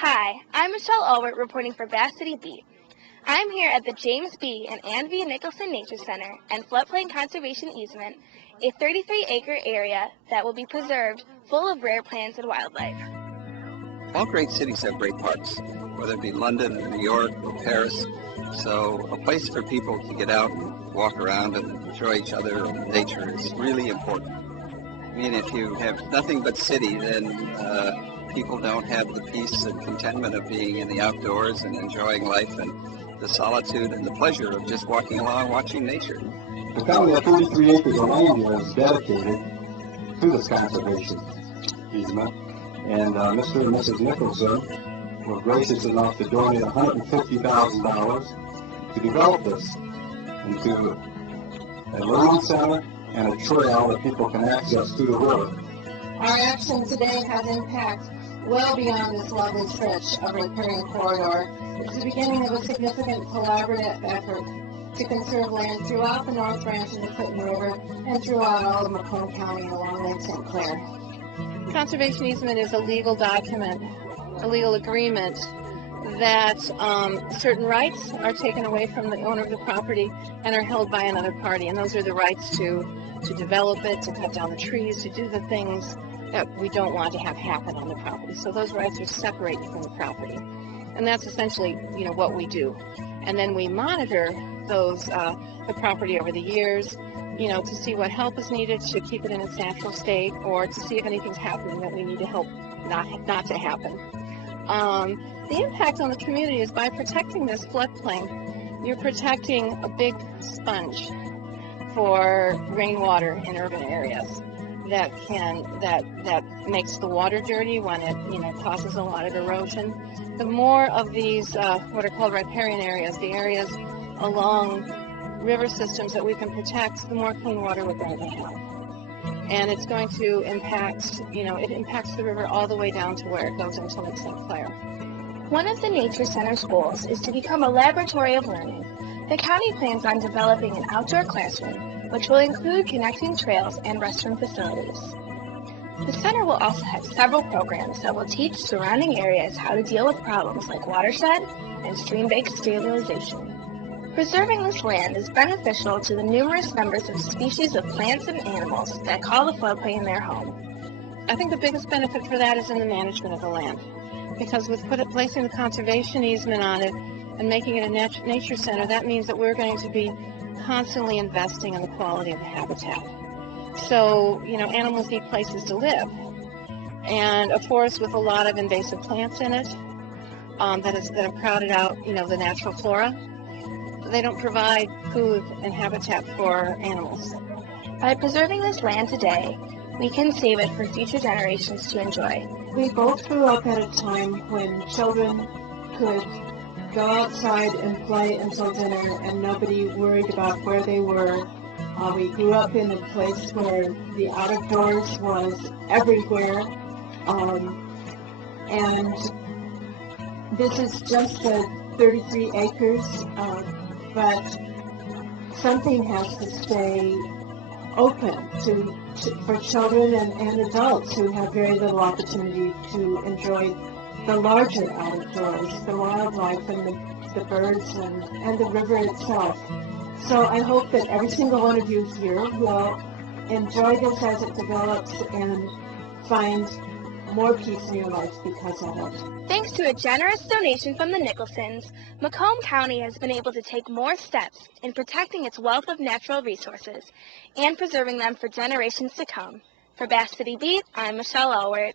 Hi, I'm Michelle Alwardt reporting for Bass City Beat. I'm here at the James B. and Ann V. Nicholson Nature Center and Floodplain Conservation Easement, a 33-acre area that will be preserved full of rare plants and wildlife. All great cities have great parks, whether it be London or New York or Paris. So a place for people to get out and walk around and enjoy each other and nature is really important. I mean, if you have nothing but city, then people don't have the peace and contentment of being in the outdoors and enjoying life and the solitude and the pleasure of just walking along watching nature. The county of 33 acres of land here is dedicated to this conservation easement, and Mr. and Mrs. Nicholson were gracious enough to donate $150,000 to develop this into a learning center and a trail that people can access through the river. Our action today has impact well beyond this lovely stretch of riparian corridor. It's the beginning of a significant collaborative effort to conserve land throughout the North Branch of the Clinton River and throughout all of Macomb County and along Lake St. Clair. Conservation easement is a legal document, a legal agreement that certain rights are taken away from the owner of the property and are held by another party, and those are the rights to develop it, to cut down the trees, to do the things that we don't want to have happen on the property. So those rights are separated from the property, and that's essentially, what we do. And then we monitor those the property over the years, to see what help is needed to keep it in its natural state, or to see if anything's happening that we need to help not to happen. The impact on the community is by protecting this floodplain, you're protecting a big sponge for rainwater in urban areas that makes the water dirty when it causes a lot of erosion. The more of these what are called riparian areas, the areas along river systems that we can protect, the more clean water we're going to have. And it's going to impact, it impacts the river all the way down to where it goes into Lake St. Clair. One of the Nature Center's goals is to become a laboratory of learning. The county plans on developing an outdoor classroom, which will include connecting trails and restroom facilities. The center will also have several programs that will teach surrounding areas how to deal with problems like watershed and stream-based stabilization. Preserving this land is beneficial to the numerous members of species of plants and animals that call the floodplain their home. I think the biggest benefit for that is in the management of the land, because with placing the conservation easement on it and making it a nature center, that means that we're going to be constantly investing in the quality of the habitat. So, animals need places to live, and a forest with a lot of invasive plants in it that have crowded out, the natural flora, they don't provide food and habitat for animals. By preserving this land today, we can save it for future generations to enjoy. We both grew up at a time when children could go outside and play until dinner and nobody worried about where they were. We grew up in a place where the out of doors was everywhere. And this is just 33 acres, but something has to stay open for children and adults who have very little opportunity to enjoy the larger outdoors, the wildlife and the birds and the river itself. So I hope that every single one of you here will enjoy this as it develops and find more peace in your life because of it. Thanks to a generous donation from the Nicholsons, Macomb County has been able to take more steps in protecting its wealth of natural resources and preserving them for generations to come. For Bass City Beat, I'm Michelle Alwardt.